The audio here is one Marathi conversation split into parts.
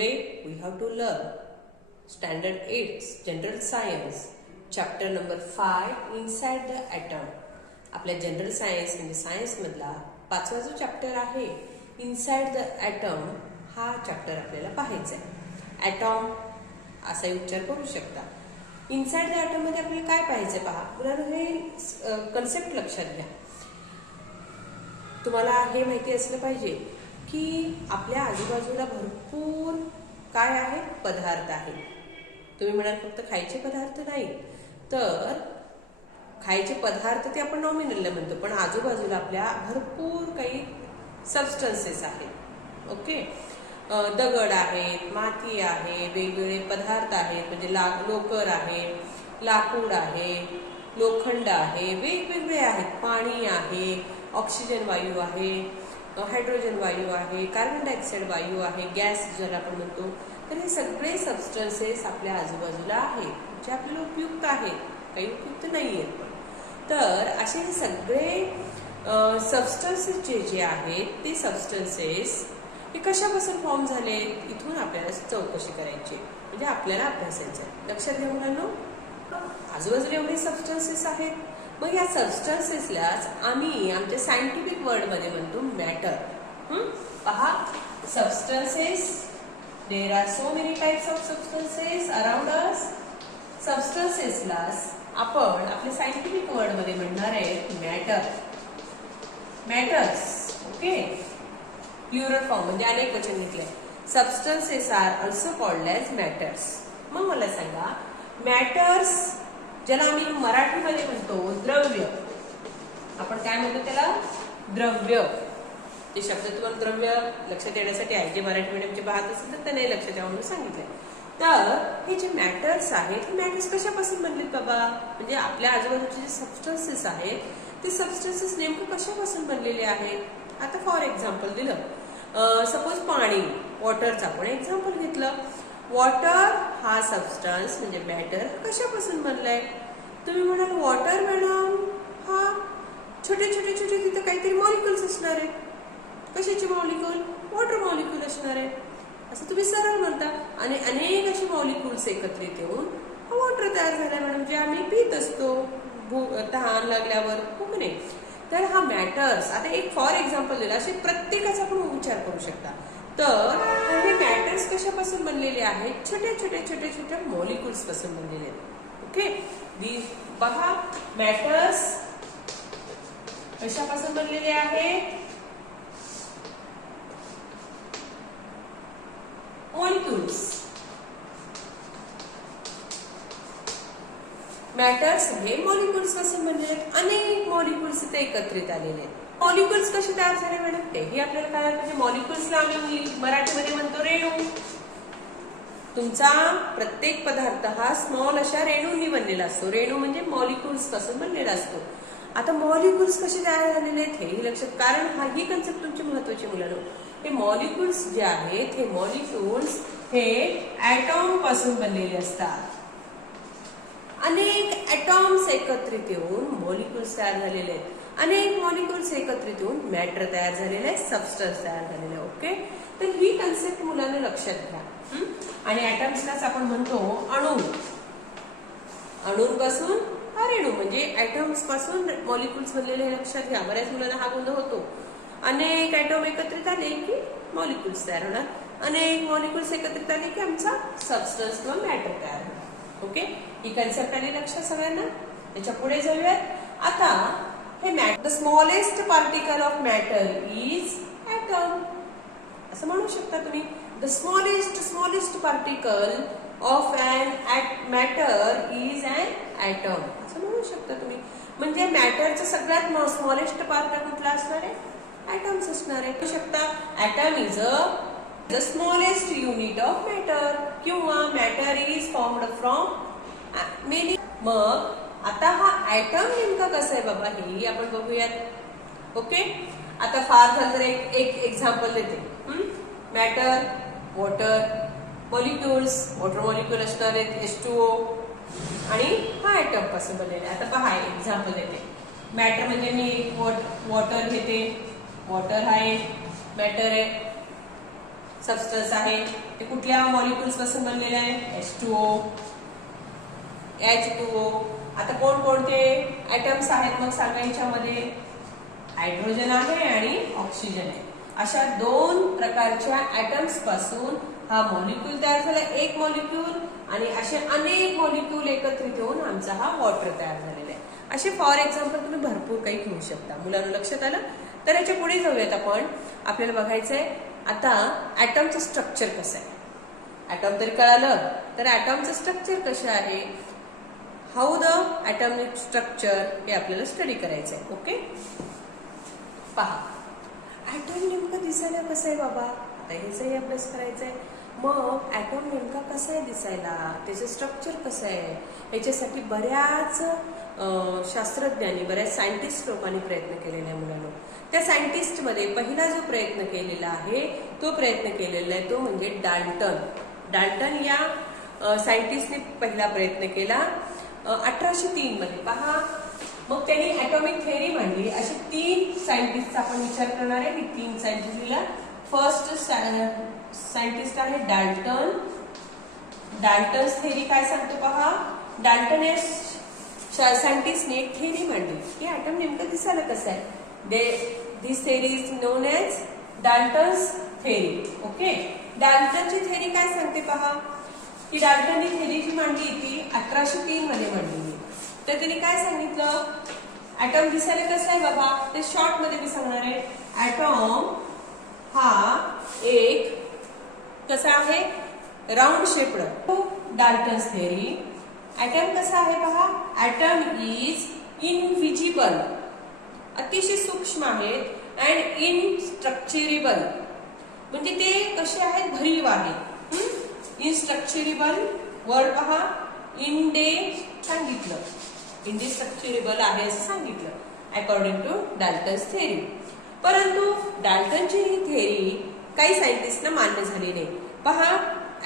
Today we have to learn Standard 8 General Science Chapter number 5 Inside the Atom. आपल्या जनरल सायन्स म्हणजे सायन्स मधला पाचवा जो चॅप्टर आहे इनसाइड द ॲटम हा चॅप्टर आपल्याला पाहायचा आहे. ॲटम असा उच्चार करू शकता. इनसाइड द ॲटम मध्ये आपल्याला काय पाहायचं पहा. मुलांनो हे कन्सेप्ट लक्षात घ्या. तुम्हाला हे माहिती असलं पाहिजे की आपल्या आजूबाजूला भरपूर काय आहे पदार्थ आहेत. तुम्ही म्हणाल फक्त खायचे पदार्थ नाही तर खायचे पदार्थ ते आपण नॉमिनलला म्हणतो पण आजूबाजूला आपल्या भरपूर काही सबस्टन्सेस आहेत. ओके, दगड आहेत, माती आहे, वेगवेगळे पदार्थ आहेत म्हणजे लोकर आहे, लाकूड आहे, लोखंड आहे, वेगवेगळे आहेत, पाणी आहे, ऑक्सिजन वायू आहे, हायड्रोजन वायू आहे, कार्बन डायऑक्साईड वायू आहे, गॅस ज्याला आपण म्हणतो. तर हे सगळे सबस्टन्सेस आपल्या आजूबाजूला आहेत जे आपल्याला उपयुक्त आहेत, काही उपयुक्त नाही आहेत पण. तर असे हे सगळे सबस्टन्सेस जे आहेत ते सबस्टन्सेस हे कशापासून फॉर्म झाले इथून आपल्याला चौकशी करायची म्हणजे आपल्याला अभ्यासायचं आहे. लक्षात घ्या मुलांनो, आजूबाजूला एवढे सबस्टन्सेस आहेत. मग या सबस्टन्सेसलाच आम्ही आमच्या सायंटिफिक वर्डमध्ये म्हणतो मॅटर. पहा, substances, there are so many types of substances around us. सबस्टन्सेसलाच आपण आपल्या सायंटिफिक वर्डमध्ये म्हणणार आहे matter, matters. Okay, plural form म्हणजे अनेक वचन घेतलंय. Substances are also called as matters. मग मला सांगा, मॅटर्स ज्याला आम्ही मराठीमध्ये म्हणतो द्रव्य, आपण काय म्हणतो त्याला द्रव्य. ते शब्द तुम्हाला द्रव्य लक्षात येण्यासाठी आहे. जे मराठी मीडियमचे पाहत असेल तर त्यांनाही लक्षात यावं म्हणून सांगितलंय. तर हे जे मॅटर्स आहेत हे मॅटर्स कशापासून बनलेत बाबा, म्हणजे आपल्या आजूबाजूचे जे सबस्टन्सेस आहेत ते सबस्टन्सेस नेमकं कशापासून बनलेले आहेत. आता फॉर एक्झाम्पल दिलं, सपोज पाणी, वॉटरचं आपण एक्झाम्पल घेतलं. वॉटर हा सबस्टन्स म्हणजे मॅटर कशापासून बनलाय. तुम्ही म्हणाल वॉटर मॅडम हा छोटे छोटे छोटे तिथे काहीतरी मॉलिक्युल्स असणार आहेत. कशाचे मॉलिक्युल, वॉटर मॉलिक्युल असणार आहे असं तुम्ही सरळ म्हणता. आणि अनेक असे मॉलिक्युल्स एकत्रित येऊन हा वॉटर तयार झालाय मॅडम जे आम्ही पित असतो तहान लागल्यावर, हो की नाही. तर हा मॅटर्स. आता एक फॉर एक्झाम्पल दिला, असे प्रत्येकाचा आपण विचार करू शकता. तर हे मॅटर्स कशापासून बनलेले आहेत, छोट्या छोट्या छोट्या छोट्या मॉलिक्युल्स पासून बनलेले आहेत. ओके, बघा मॅटर्स कशापासून बनलेले आहेत, मॉलिक्युल्स. मॅटर्स हे मॉलिक्युल्स पासून बनलेले आहेत. अनेक मॉलिक्युल्स इथे एकत्रित आलेले आहेत. मॉलिक्युल्स कसे तयार झाले मॅडम तेही आपल्याला काय म्हणजे मॉलिक्युल्सला आम्ही मराठीमध्ये म्हणतो रेणू. तुमचा प्रत्येक पदार्थ हा स्मॉल अशा रेणूंनी बनलेला असतो. रेणू म्हणजे मॉलिक्युल्स पासून बनलेला असतो. आता मॉलिक्युल्स कसे तयार झालेले आहेत हेही लक्षात, कारण ही कन्सेप्ट तुमची महत्वाची मुलांनो. हे मॉलिक्युल्स जे आहेत हे मॉलिक्युल्स हे ॲटॉम पासून बनलेले असतात. अनेक ॲटॉम्स एकत्रित येऊन मॉलिक्युल्स तयार झालेले आहेत. अनेक मॉलिक्युल्स एकत्रित येऊन मॅटर तयार झालेले आहे, सबस्टन्स तयार झालेले आहे. ओके, तर ही कन्सेप्ट मुलांना लक्षात घ्या. आणि ॲटम्सलाच आपण म्हणतो अणू. अणूंपासून हा रेणू म्हणजे ॲटम्स पासून मॉलिक्युल्स बनलेले हे लक्षात घ्या. बऱ्याच मुलांना हा गोंधळ होतो. अनेक ॲटम एकत्रित आले की मॉलिक्युल्स तयार होणार, अनेक मॉलिक्युल्स एकत्रित आले की आमचा सबस्टन्स किंवा मॅटर तयार होणार. ओके, ही कन्सेप्ट आली लक्षात सगळ्यांना. त्याच्या पुढे जाऊयात. आता हे the smallest particle of matter is atom असं म्हणू शकता तुम्ही. The smallest particle of an matter is an atom असं म्हणू शकता तुम्ही. म्हणजे मॅटरचं सगळ्यात स्मॉलेस्ट पार्ट कुठला असणार आहे, ॲटम्स असणार आहे. म्हणू शकता atom is the smallest unit of matter किंवा matter is formed from many. मग आता हा ॲटम नेमका कसा आहे बाबा हे आपण बघूयात. ओके, आता फार झालं तर एक एक्झाम्पल देते. Matter, water molecules, water molecule असणार आहेत H2O आणि हा ॲटम पासून बनलेले. आता पहा एक्झाम्पल देते. मॅटर म्हणजे मी वॉटर घेते, वॉटर हा एक मॅटर आहे. सबस्टन्स आहे ते कुठल्या मॉलिक्युल्स पासून बनलेले आहे? H2O, H2O. आता कोणकोणते ऍटम्स आहेत मग सांगा याच्यामध्ये? हायड्रोजन आहे आणि ऑक्सिजन आहे. अशा दोन प्रकारच्या ऍटम्स पासून हा मॉलिक्यूल तयार झाला, एक मॉलिक्यूल, आणि असे अनेक मॉलिक्यूल एकत्रित होऊन आमचा हा वॉटर तयार झालेला आहे. असे फॉर एक्झाम्पल तुम्ही भरपूर काही घेऊ शकता. मुलांना लक्षात आलं? तर याच्या पुढे जाऊयात आपण. आपल्याला बघायचंय आता ऍटमचं स्ट्रक्चर कसं आहे. ऍटम तरी कळालं, तर ऍटमचं स्ट्रक्चर कसं आहे, हाऊ द ऍटॉमिक स्ट्रक्चर, हे आपल्याला स्टडी करायचं आहे. ओके, पहा ऍटम नेमकं दिसायला कसं आहे बाबा, आता ह्याचाही अभ्यास करायचा आहे. मग ऍटम नेमका कसा आहे दिसायला, त्याचं स्ट्रक्चर कसं आहे, याच्यासाठी बऱ्याच शास्त्रज्ञांनी, बऱ्याच सायंटिस्ट लोकांनी प्रयत्न केलेला आहे मुलांना. त्या सायंटिस्टमध्ये पहिला जो प्रयत्न केलेला आहे तो तो म्हणजे डाल्टन या सायंटिस्टने पहिला प्रयत्न केला 1803 मध्ये. पहा, मग त्यांनी ऍटॉमिक थेअरी मांडली. असे 3 सायंटिस्टचा आपण विचार करणार आहे. ही 3 सायंटिस्टला फर्स्ट सायंटिस्ट आहे डाल्टन. डाल्टन्स थेअरी काय सांगतो पहा. डाल्टन या सायंटिस्टने एक थेअरी मांडली की ऍटम नेमकं दिसायला कसं आहे. This theory is known as Dalton's theory. Okay, डाल्टनची थेअरी काय सांगते पहा, की डाल्टनने थेअरी जी मांडली ती 1803 मध्ये मांडली. तर त्यांनी काय सांगितलं, ऍटम दिसायला कसं आहे बाबा, ते शॉर्ट मध्ये मी सांगणार आहे. ऍटम हा एक कसा आहे, round shaped. Dalton's theory, atom कसा आहे पहा, ऍटम इज इनविजिबल, अतिशय सूक्ष्म आहेत, अँड इनस्ट्रक्चरेबल, म्हणजे ते कसे आहेत, भरीव आहेत. इनस्ट्रक्चरेबल वर्ड पहा, इंडिस्ट्रक्चरेबल आहे असं सांगितलं अकॉर्डिंग टू डाल्टन्स थेअरी. परंतु डाल्टनची ही थेअरी काही सायंटिस्टना मान्य झाली नाही. पहा,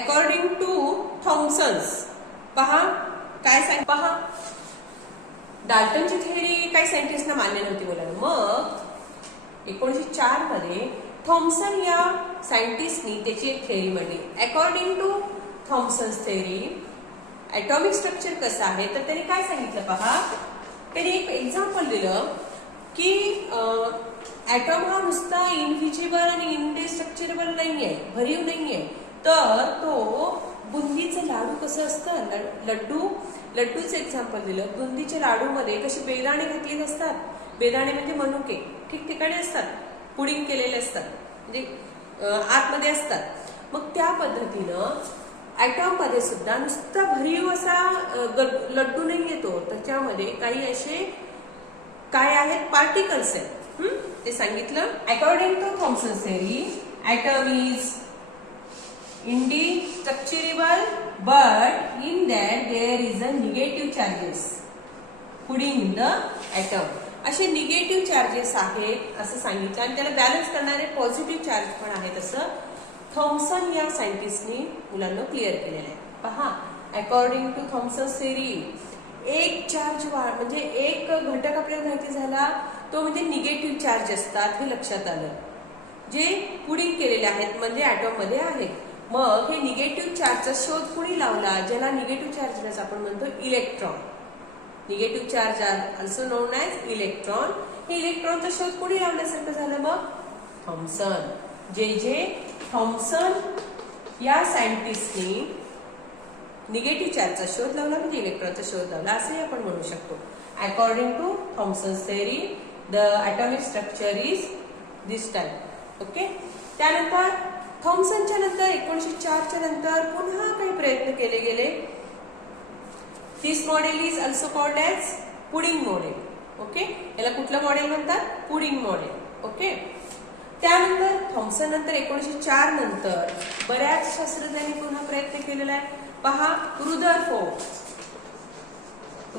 अकॉर्डिंग टू थॉम्सन्स, पहा काय सांग, पहा डाल्टनची थेअरी काही सायंटिस्टना मान्य नव्हती मुलांना. मग 1904 मध्ये थॉम्सन या सायंटिस्टनी त्याची एक थेअरी मांडली. According to Thomson's theory atomic structure कसं आहे, तर त्यांनी काय सांगितलं पहा, त्यांनी एक एक्झाम्पल दिलं की ऍटम हा नुसता इनव्हिजिबल आणि इनडिस्ट्रक्चरेबल नाहीये, भरीव नाहीये. तर तो बुंदीचं लाडू कसं असतं, लड्डूचं एक्झाम्पल दिलं. बुंदीच्या लाडूमध्ये कशी बेदाणे घातलेले असतात, बेदाणे म्हणजे मनुके ठिकठिकाणी असतात, पुडिंग केलेले असतात, म्हणजे आतमध्ये असतात. मग त्या पद्धतीनं ऍटम मध्ये सुद्धा नुसता भरीव असा लड्डू नाही येतो, त्याच्यामध्ये काही असे काय आहेत, पार्टिकल्स आहेत. ते सांगितलं. According to Thomson's theory atom is indestructible, but in that there is a negative charges putting in the atom. असे निगेटिव्ह चार्जेस आहेत असं सांगितलं, आणि त्याला बॅलन्स करणारे पॉझिटिव्ह चार्ज पण आहेत असं थॉम्सन या सायंटिस्टनी मुलांना क्लिअर केलेलं आहे. पहा, अकॉर्डिंग टू थॉम्सन्स थेअरी एक चार्ज म्हणजे एक घटक आपल्याला माहिती झाला तो म्हणजे निगेटिव्ह चार्ज असतात, हे लक्षात आलं, जे पुडिंग केलेले आहेत म्हणजे ऍटॉम मध्ये आहेत. मग हे निगेटिव्ह चार्जचा शोध कुणी लावला, ज्याला निगेटिव्ह चार्ज आपण म्हणतो electron. Negative charge also non as electron. हे इलेक्ट्रॉनचा शोध कुणी लावण्यासारखं झालं मग, थॉम्सन. जे थॉम्सन या सायंटिस्टनी निगेटिव्ह चार्जचा शोध लावला म्हणजे इलेक्ट्रॉनचा शोध लावला असंही आपण म्हणू शकतो. According to Thomson's theory the atomic structure is this type. Okay, त्यानंतर थॉम्सनच्या नंतर 1904च्या नंतर पुन्हा काही प्रयत्न केले गेले. This model is also called as pudding model. Okay, याला कुठलं मॉडेल म्हणतात, पुडिंग मॉडेल. ओके, त्यानंतर थॉम्सन नंतर 1904 नंतर बऱ्याच शास्त्रज्ञांनी पुन्हा प्रयत्न केलेला आहे. पहा,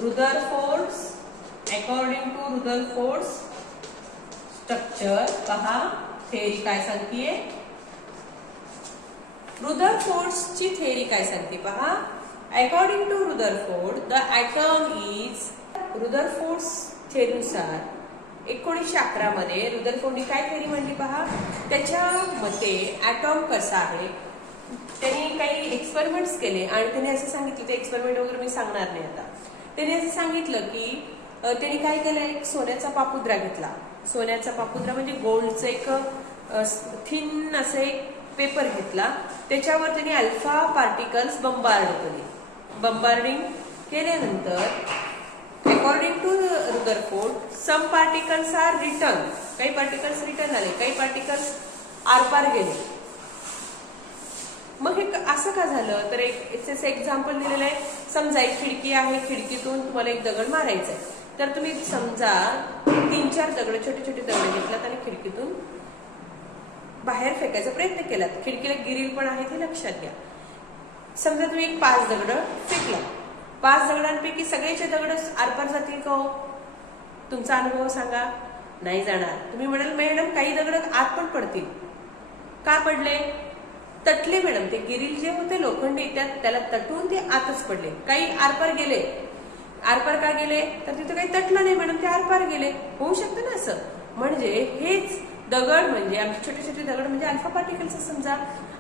Rutherford's according to Rutherford's structure, पहा थेअरी काय सांगतेय, रुदरफोर्ड्सची थेअरी काय सांगते पहा. According to Rutherford the atom is, Rutherford's थेअरीनुसार 1911 मध्ये रुदरफोर्डनी काय थेरी म्हणली पहा. त्याच्या मते ॲटॉम कसा आहे, त्यांनी काही एक्सपेरिमेंट्स केले आणि त्यांनी असं सांगितलं, ते एक्सपेरिमेंट वगैरे मी सांगणार नाही आता. त्यांनी असं सांगितलं की त्यांनी काय केलं, एक सोन्याचा पापुद्रा घेतला. सोन्याचा पापुद्रा म्हणजे गोल्डचं एक थिन असं एक पेपर घेतला. त्याच्यावर त्यांनी अल्फा पार्टिकल्स बंबार्डिंग केल्यानंतर according to Rutherford some particles are return, काही पार्टिकल्स रिटर्न आले, काही पार्टिकल्स आरपार गेले. मग हे असं का झालं, तर एक एक्झाम्पल दिलेलं आहे. समजा एक खिडकी आहे, खिडकीतून तुम्हाला एक दगड मारायचा आहे, तर तुम्ही समजा 3-4 दगड, छोटे छोटे दगड घेतलात आणि खिडकीतून बाहेर फेकायचा प्रयत्न केलात. खिडकीला गिरील पण आहे ते लक्षात घ्या. समजा तुम्ही एक 5 दगड फेकला, 5 दगडांपैकी सगळेचे दगड आरपार जातील का हो? तुमचा अनुभव सांगा. नाही जाणार. तुम्ही म्हणाल मॅडम काही दगड आत पण पडतील. का पडले? तटले मॅडम. ते गिरील जे होते लोखंडी त्याला तटून ते आतच पडले. काही आरपार गेले. आरपार का गेले? तर तिथे काही तटलं नाही मॅडम, ते आरपार गेले. होऊ शकतं ना असं. म्हणजे हेच दगड म्हणजे आमचे छोटे छोटे दगड म्हणजे अल्फा पार्टिकल्स. समजा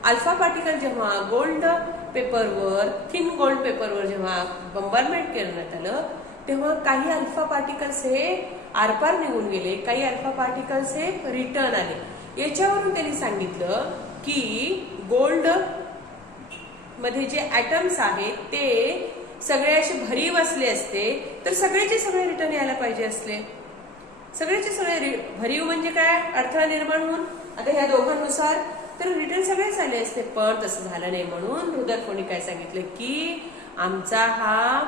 अल्फा पार्टिकल जेव्हा गोल्ड पेपरवर, थिन गोल्ड पेपरवर जेव्हा बंबार्डमेंट करण्यात आलं, तेव्हा काही अल्फा पार्टिकल्स हे आरपार निघून गेले, काही अल्फा पार्टिकल्स हे रिटर्न आले. याच्यावरून त्यांनी सांगितलं की गोल्ड मध्ये जे ऍटम्स आहेत ते सगळे असे भरीव असले असते तर सगळेचे सगळे रिटर्न यायला पाहिजे असले. सगळेचे सगळे भरीव म्हणजे काय, अडथळा निर्माण होऊन आता ह्या दोघांनुसार तर रिटर्न सगळेच आले असते. पण तसं झालं नाही. म्हणून रुदरफोर्डनी काय सांगितलं की आमचा हा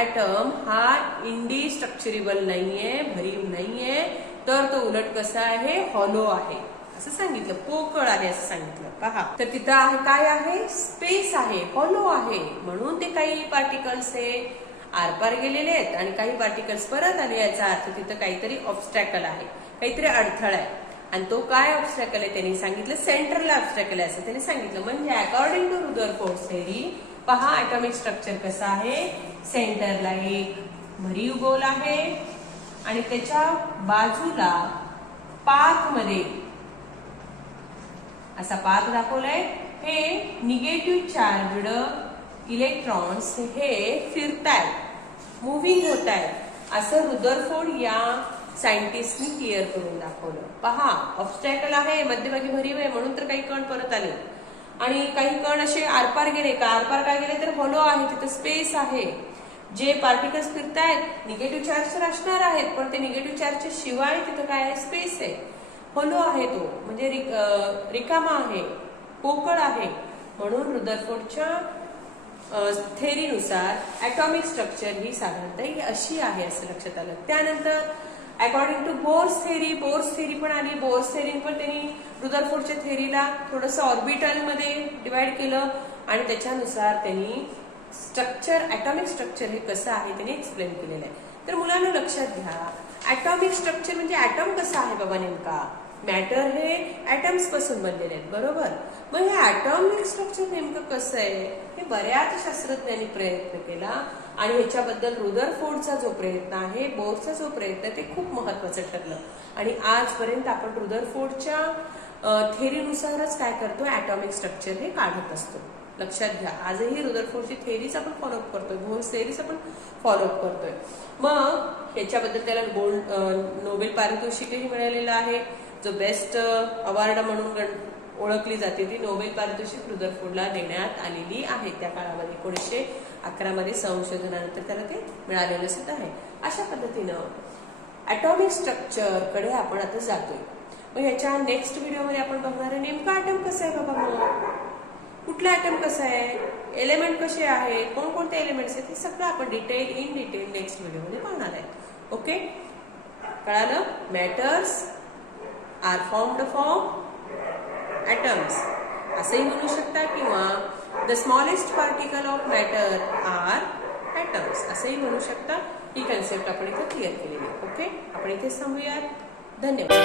ऍटम हा इंडिस्ट्रक्चरेबल नाहीये, भरीव नाहीये, तर तो उलट कसा आहे, हॉलो आहे असं सांगितलं, पोकळ आहे असं सांगितलं. पहा, तर तिथं काय आहे, स्पेस आहे, हॉलो आहे. म्हणून ते काही पार्टिकल्स हे आरपार गेलेले आहेत आणि काही पार्टिकल्स परत आले. याचा अर्थ तिथं काहीतरी ऑब्स्टॅकल आहे, काहीतरी अडथळा आहे. आणि तो काय ऑब्स्टॅकल आहे त्यांनी सांगितलं, सेंटरला ऑब्स्टॅकल आहे असं त्यांनी सांगितलं. म्हणजे अकॉर्डिंग टू रुदरफोर्ड थेरी पहा ऍटॉमिक स्ट्रक्चर कसं आहे. सेंटरला एक भरीव गोल आहे आणि त्याच्या बाजूला पाथ मध्ये असा पाथ दाखवलाय. हे निगेटिव्ह चार्जड इलेक्ट्रॉन्स हे फिरतायत, मुव्हिंग होत आहेत, असं रुदरफोर्ड या सायंटिस्टनी क्लिअर करून दाखवलं. पहा, ऑब्स्टॅकल आहे, मध्यभागी भरीव आहे, म्हणून तर काही कण परत आले आणि काही कण असे आरपार गेले. का आरपार काय गेले, तर हॉलो आहे, तिथे स्पेस आहे. जे पार्टिकल्स फिरतायत निगेटिव्ह चार्ज तर असणार आहेत, पण ते निगेटिव्ह चार्जच्या शिवाय तिथं काय आहे, स्पेस आहे, हॉलो आहे, तो म्हणजे रिकामा आहे, पोकळ आहे. म्हणून रुदरफोर्डच्या थेरीनुसार ऍटॉमिक स्ट्रक्चर ही साधारणतः अशी आहे असं लक्षात आलं. त्यानंतर अकॉर्डिंग टू बोर्स थेरी पण आली. बोर्स थेरी पण त्यांनी रुदरफोर्डच्या थेरीला थोडंसं ऑर्बिटल मध्ये डिवाइड केलं आणि त्याच्यानुसार त्यांनी स्ट्रक्चर, ऍटॉमिक स्ट्रक्चर हे कसं आहे त्यांनी एक्सप्लेन केलेलं आहे. तर मुलांना लक्षात घ्या, ऍटॉमिक स्ट्रक्चर म्हणजे ऍटॉम कसा आहे बाबा नेमका. मॅटर हे ऍटम्स पासून बनलेले आहेत, बरोबर. मग हे ऍटॉमिक स्ट्रक्चर नेमकं कसं आहे हे बऱ्याच शास्त्रज्ञांनी प्रयत्न केला आणि ह्याच्याबद्दल रुदरफोर्डचा जो प्रयत्न आहे, बोरचा जो प्रयत्न आहे, ते खूप महत्वाचं ठरलं. आणि आजपर्यंत आपण रुदरफोर्डच्या थेरीनुसारच काय करतो, ऍटॉमिक स्ट्रक्चर हे काढत असतो. लक्षात घ्या, आजही रुदरफोर्डची थेरीच आपण फॉलोअप करतोय, बोर्स थेरीच आपण फॉलोअप करतोय. मग ह्याच्याबद्दल त्याला नोबेल पारितोषिकही मिळालेलं आहे. जो बेस्ट अवॉर्ड म्हणून ओळखली जाते ती नोबेल पारितोषिक रुदरफोर्डला देण्यात आलेली आहे. त्या काळामध्ये 1911 मध्ये संशोधनानंतर त्याला ते मिळालेलं सुद्धा आहे. अशा पद्धतीनं ऍटॉमिक स्ट्रक्चर कडे आपण आता जातोय. मग ह्याच्या नेक्स्ट व्हिडिओमध्ये आपण बघणार आहे नेमका ऍटम कसा आहे बाबा, मग कुठला ऍटम कसा आहे, एलिमेंट कसे आहे, कोणकोणते एलिमेंट्स आहेत, हे सगळं आपण इन डिटेल नेक्स्ट व्हिडिओमध्ये पाहणार आहे. ओके, कळालं. Matters are formed from atoms असंही म्हणू शकता किंवा the smallest particle of matter are atoms असंही म्हणू शकता. ही कन्सेप्ट आपण इथे क्लिअर केलेली. ओके, आपण इथे थांबूयात. धन्यवाद.